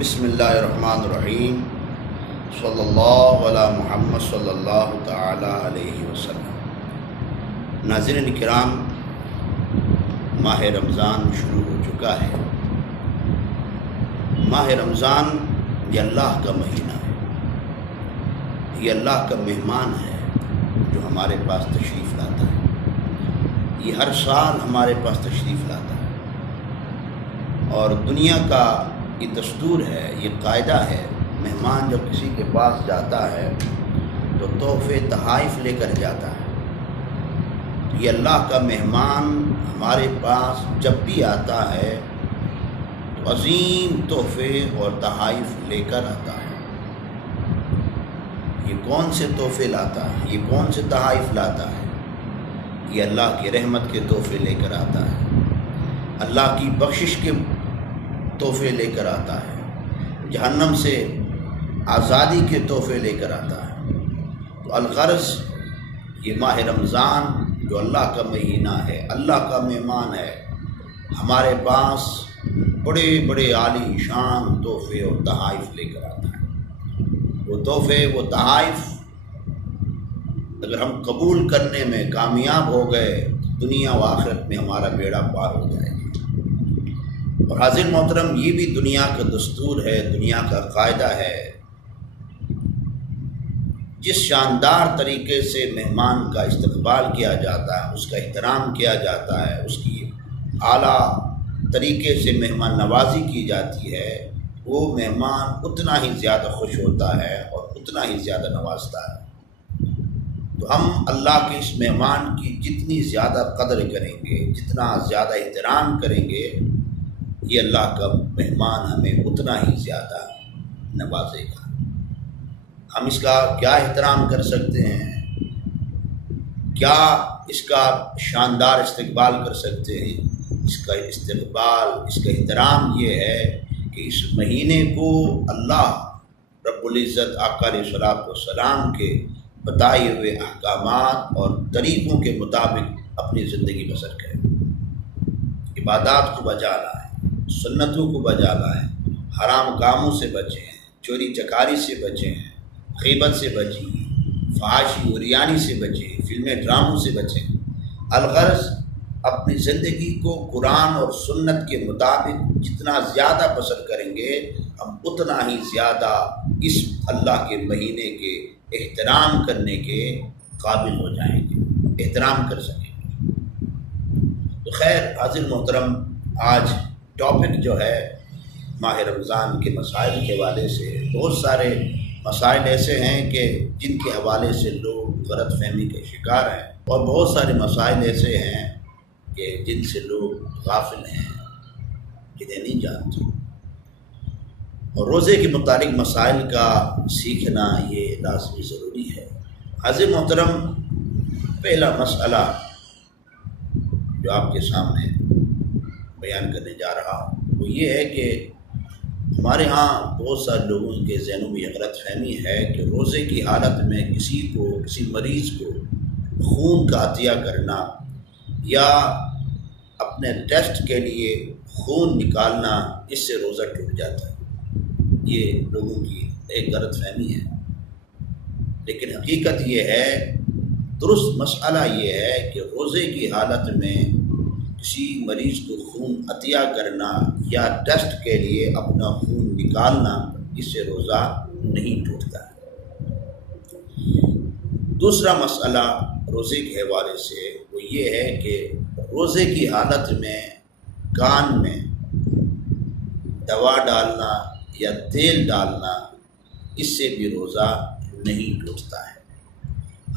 بسم اللہ الرحمن الرحیم صلی اللہ علی محمد صلی اللہ تعالی علیہ وسلم۔ ناظرین کرام، ماہ رمضان شروع ہو چکا ہے۔ ماہ رمضان یہ اللہ کا مہینہ ہے، یہ اللہ کا مہمان ہے جو ہمارے پاس تشریف لاتا ہے۔ یہ ہر سال ہمارے پاس تشریف لاتا ہے اور دنیا کا یہ دستور ہے، یہ قاعدہ ہے، مہمان جب کسی کے پاس جاتا ہے تو تحفے تحائف لے کر جاتا ہے۔ یہ اللہ کا مہمان ہمارے پاس جب بھی آتا ہے تو عظیم تحفے اور تحائف لے کر آتا ہے۔ یہ کون سے تحفے لاتا ہے؟ یہ کون سے تحائف لاتا ہے؟ یہ اللہ کی رحمت کے تحفے لے کر آتا ہے، اللہ کی بخشش کے تحفے لے کر آتا ہے، جہنم سے آزادی کے تحفے لے کر آتا ہے۔ تو الغرض یہ ماہ رمضان جو اللہ کا مہینہ ہے، اللہ کا مہمان ہے، ہمارے پاس بڑے بڑے عالی شان تحفے اور تحائف لے کر آتا ہے۔ وہ تحفے، وہ تحائف اگر ہم قبول کرنے میں کامیاب ہو گئے تو دنیا و آخرت میں ہمارا بیڑا پار ہو جائے گا۔ اور حاضر محترم، یہ بھی دنیا کا دستور ہے، دنیا کا قاعدہ ہے۔ جس شاندار طریقے سے مہمان کا استقبال کیا جاتا ہے، اس کا احترام کیا جاتا ہے، اس کی اعلیٰ طریقے سے مہمان نوازی کی جاتی ہے، وہ مہمان اتنا ہی زیادہ خوش ہوتا ہے اور اتنا ہی زیادہ نوازتا ہے۔ تو ہم اللہ کے اس مہمان کی جتنی زیادہ قدر کریں گے، جتنا زیادہ احترام کریں گے، یہ اللہ کا مہمان ہمیں اتنا ہی زیادہ نوازے گا۔ ہم اس کا کیا احترام کر سکتے ہیں، کیا اس کا شاندار استقبال کر سکتے ہیں؟ اس کا استقبال، اس کا احترام یہ ہے کہ اس مہینے کو اللہ رب العزت آقا علیہ الصلوۃ والسلام کے بتائے ہوئے احکامات اور طریقوں کے مطابق اپنی زندگی بسر کریں، عبادات کو بجا لائیں، سنتوں کو بجا لائیں، حرام کاموں سے بچیں، چوری چکاری سے بچیں، غیبت سے بچیں، فحاشی عریانی سے بچیں، فلمیں ڈراموں سے بچیں۔ الغرض اپنی زندگی کو قرآن اور سنت کے مطابق جتنا زیادہ بسر کریں گے، ہم اتنا ہی زیادہ اس اللہ کے مہینے کے احترام کرنے کے قابل ہو جائیں گے، احترام کر سکیں گے۔ تو خیر حاضر محترم، آج ٹاپک جو ہے ماہ رمضان کے مسائل کے حوالے سے، بہت سارے مسائل ایسے ہیں کہ جن کے حوالے سے لوگ غلط فہمی کے شکار ہیں، اور بہت سارے مسائل ایسے ہیں کہ جن سے لوگ غافل ہیں، جنہیں نہیں جانتے۔ اور روزے کے متعلق مسائل کا سیکھنا یہ لازمی ضروری ہے۔ حاضر محترم، پہلا مسئلہ جو آپ کے سامنے بیان کرنے جا رہا ہوں وہ یہ ہے کہ ہمارے ہاں بہت سارے لوگوں کے ذہنوں میں یہ غلط فہمی ہے کہ روزے کی حالت میں کسی مریض کو خون کا عطیہ کرنا یا اپنے ٹیسٹ کے لیے خون نکالنا، اس سے روزہ ٹوٹ جاتا ہے۔ یہ لوگوں کی ایک غلط فہمی ہے، لیکن حقیقت یہ ہے، درست مسئلہ یہ ہے کہ روزے کی حالت میں کسی مریض کو خون عطیہ کرنا یا ٹیسٹ کے لیے اپنا خون نکالنا، اس سے روزہ نہیں ٹوٹتا ہے۔ دوسرا مسئلہ روزے کے حوالے سے وہ یہ ہے کہ روزے کی حالت میں کان میں دوا ڈالنا یا تیل ڈالنا، اس سے بھی روزہ نہیں ٹوٹتا ہے۔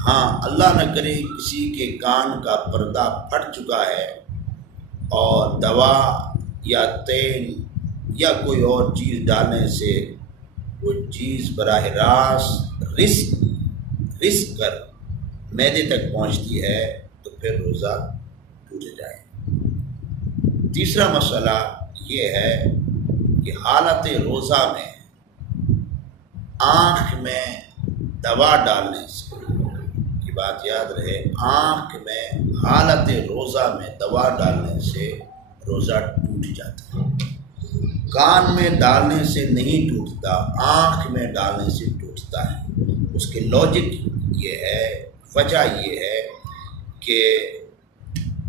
ہاں، اللہ نہ کرے کسی کے کان کا پردہ پھٹ چکا ہے اور دوا یا تیل یا کوئی اور چیز ڈالنے سے وہ چیز براہ راست رسک کر معدے تک پہنچتی ہے تو پھر روزہ ٹوٹ جائے۔ تیسرا مسئلہ یہ ہے کہ حالت روزہ میں آنکھ میں دوا ڈالنے سے، کی بات یاد رہے، آنکھ میں حالت روزہ میں دوا ڈالنے سے روزہ ٹوٹ جاتا ہے۔ کان میں ڈالنے سے نہیں ٹوٹتا، آنکھ میں ڈالنے سے ٹوٹتا ہے۔ اس کے لاجک یہ ہے، وجہ یہ ہے کہ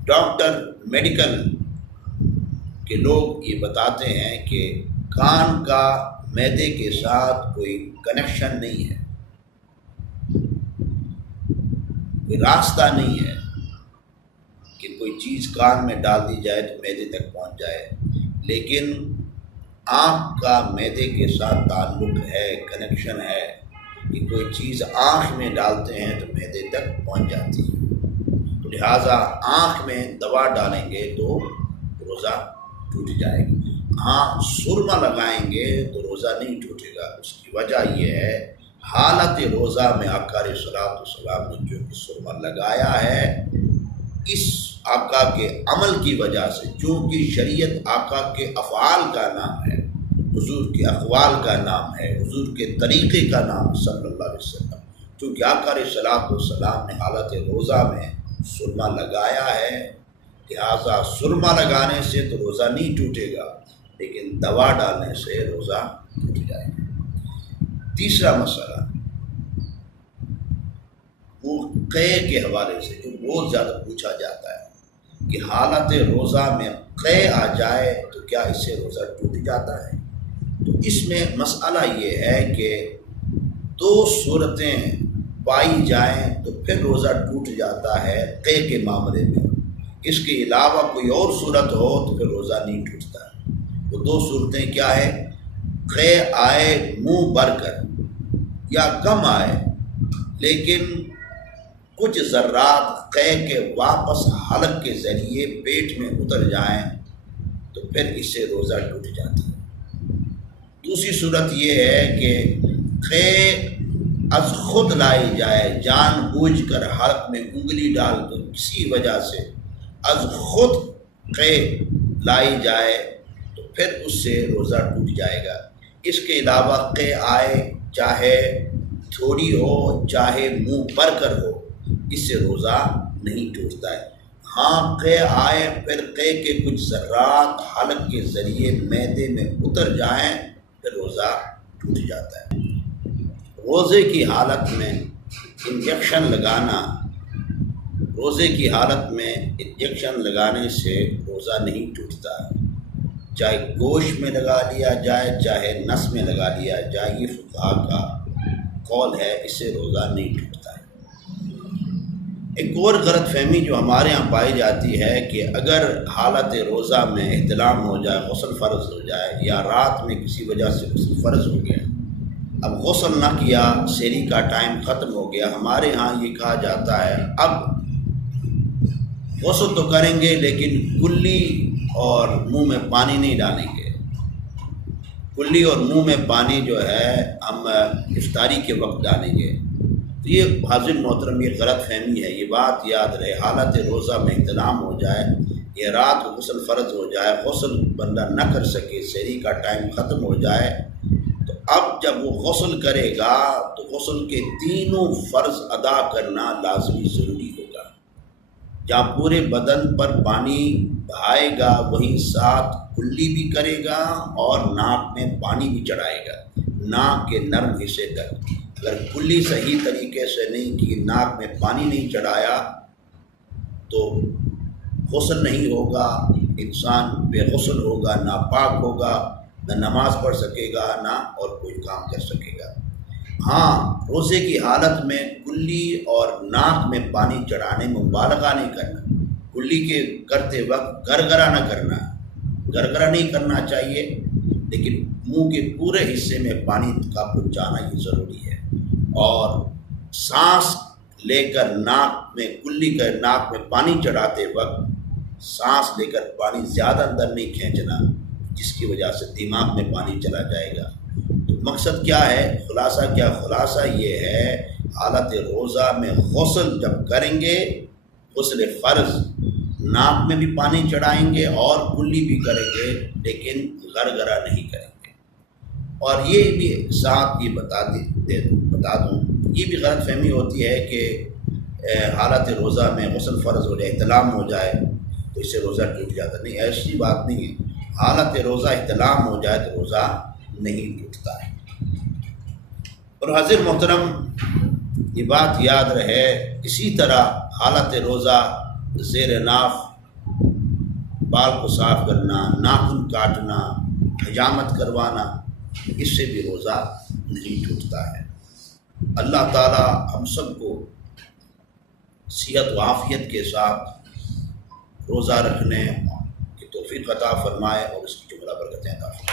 ڈاکٹر میڈیکل کے لوگ یہ بتاتے ہیں کہ کان کا معدے کے ساتھ کوئی کنیکشن نہیں ہے، کوئی راستہ نہیں ہے کہ کوئی چیز کان میں ڈال دی جائے تو معدے تک پہنچ جائے، لیکن آنکھ کا معدے کے ساتھ تعلق ہے، کنیکشن ہے کہ کوئی چیز آنکھ میں ڈالتے ہیں تو معدے تک پہنچ جاتی ہے۔ تو لہٰذا آنکھ میں دوا ڈالیں گے تو روزہ ٹوٹ جائے گا، ہاں سرما لگائیں گے تو روزہ نہیں ٹوٹے گا۔ اس کی وجہ یہ ہے حالت روزہ میں آقا علیہ الصلوۃ والسلام نے جو کہ سرما لگایا ہے، اس آقا کے عمل کی وجہ سے، چونکہ شریعت آقا کے افعال کا نام ہے، حضور کے اقوال کا نام ہے، حضور کے طریقے کا نام صلی اللہ علیہ وسلم، چونکہ آقا علیہ الصلوۃ والسلام نے حالت روزہ میں سرما لگایا ہے، لہٰذا سرما لگانے سے تو روزہ نہیں ٹوٹے گا، لیکن دوا ڈالنے سے روزہ ٹوٹ جائے گا۔ تیسرا مسئلہ وہ قے کے حوالے سے جو بہت زیادہ پوچھا جاتا ہے کہ حالت روزہ میں قے آ جائے تو کیا اس سے روزہ ٹوٹ جاتا ہے؟ تو اس میں مسئلہ یہ ہے کہ دو صورتیں پائی جائیں تو پھر روزہ ٹوٹ جاتا ہے قے کے معاملے میں، اس کے علاوہ کوئی اور صورت ہو تو پھر روزہ نہیں ٹوٹتا ہے۔ وہ دو صورتیں کیا ہے؟ قے آئے منہ بھر کر یا کم آئے لیکن کچھ ذرات قے کے واپس حلق کے ذریعے پیٹ میں اتر جائیں تو پھر اس سے روزہ ٹوٹ جاتا ہے۔ دوسری صورت یہ ہے کہ قے از خود لائی جائے، جان بوجھ کر حلق میں انگلی ڈال کر کسی وجہ سے از خود قے لائی جائے تو پھر اس سے روزہ ٹوٹ جائے گا۔ اس کے علاوہ قے آئے چاہے تھوڑی ہو چاہے منہ پر کر ہو، اس سے روزہ نہیں ٹوٹتا ہے۔ ہاں قے آئے پھر قے کے کچھ ذرات حلق کے ذریعے معدے میں اتر جائیں پھر روزہ ٹوٹ جاتا ہے۔ روزے کی حالت میں انجیکشن لگانا، روزے کی حالت میں انجیکشن لگانے سے روزہ نہیں ٹوٹتا، چاہے گوشت میں لگا لیا جائے چاہے نس میں لگا لیا جائے، یہ فقہا کا قول ہے، اس سے روزہ نہیں ٹوٹتا ہے۔ ایک اور غلط فہمی جو ہمارے ہاں پائی جاتی ہے کہ اگر حالت روزہ میں احتلام ہو جائے، غسل فرض ہو جائے، یا رات میں کسی وجہ سے غسل فرض ہو گیا، اب غسل نہ کیا، سحری کا ٹائم ختم ہو گیا، ہمارے ہاں یہ کہا جاتا ہے اب غسل تو کریں گے لیکن کلی اور منہ میں پانی نہیں ڈالیں گے، کلی اور منہ میں پانی جو ہے ہم افطاری کے وقت ڈالیں گے۔ تو یہ حاضر محترم یہ غلط فہمی ہے، یہ بات یاد رہے، حالت روزہ میں احتلام ہو جائے یا رات کو غسل فرض ہو جائے، غسل بندہ نہ کر سکے، سحری کا ٹائم ختم ہو جائے، تو اب جب وہ غسل کرے گا تو غسل کے تینوں فرض ادا کرنا لازمی ضروری ہوگا۔ جہاں پورے بدن پر پانی بہائے گا وہیں ساتھ کلی بھی کرے گا اور ناک میں پانی بھی چڑھائے گا، ناک کے نرم حصے تک۔ اگر کلی صحیح طریقے سے نہیں کی، ناک میں پانی نہیں چڑھایا تو غسل نہیں ہوگا، انسان بے غسل ہوگا، ناپاک ہوگا، نہ نماز پڑھ سکے گا نہ اور کوئی کام کر سکے گا۔ ہاں روزے کی حالت میں کلی اور ناک میں پانی چڑھانے میں مبالغہ نہیں کرنا، کلی کے کرتے وقت گرگرا نہ کرنا، گرگرا نہیں کرنا چاہیے، لیکن منہ کے پورے حصے میں پانی کا پہنچانا یہ ضروری ہے۔ اور سانس لے کر ناک میں کلی کر ناک میں پانی چڑھاتے وقت سانس لے کر پانی زیادہ اندر نہیں کھینچنا، جس کی وجہ سے دماغ میں پانی چلا جائے گا۔ تو مقصد کیا ہے، خلاصہ کیا، خلاصہ یہ ہے حالت روزہ میں غسل جب کریں گے، غسل فرض، ناک میں بھی پانی چڑھائیں گے اور کلی بھی کریں گے لیکن گرگرا نہیں کریں گے۔ اور یہ بھی ساتھ یہ بتا دوں، یہ بھی غلط فہمی ہوتی ہے کہ حالت روزہ میں غسل فرض ہو جائے، احتلام ہو جائے تو اس سے روزہ ٹوٹ جاتا، نہیں، ایسی بات نہیں ہے۔ حالت روزہ احتلام ہو جائے تو روزہ نہیں ٹوٹتا ہے۔ اور حاضر محترم یہ بات یاد رہے، اسی طرح حالت روزہ زیر ناف بال کو صاف کرنا، ناخن کاٹنا، حجامت کروانا، اس سے بھی روزہ نہیں ٹوٹتا ہے۔ اللہ تعالی ہم سب کو صحت و عافیت کے ساتھ روزہ رکھنے کی توفیق عطا فرمائے اور اس کی جملہ برکتیں عطا فرمائے۔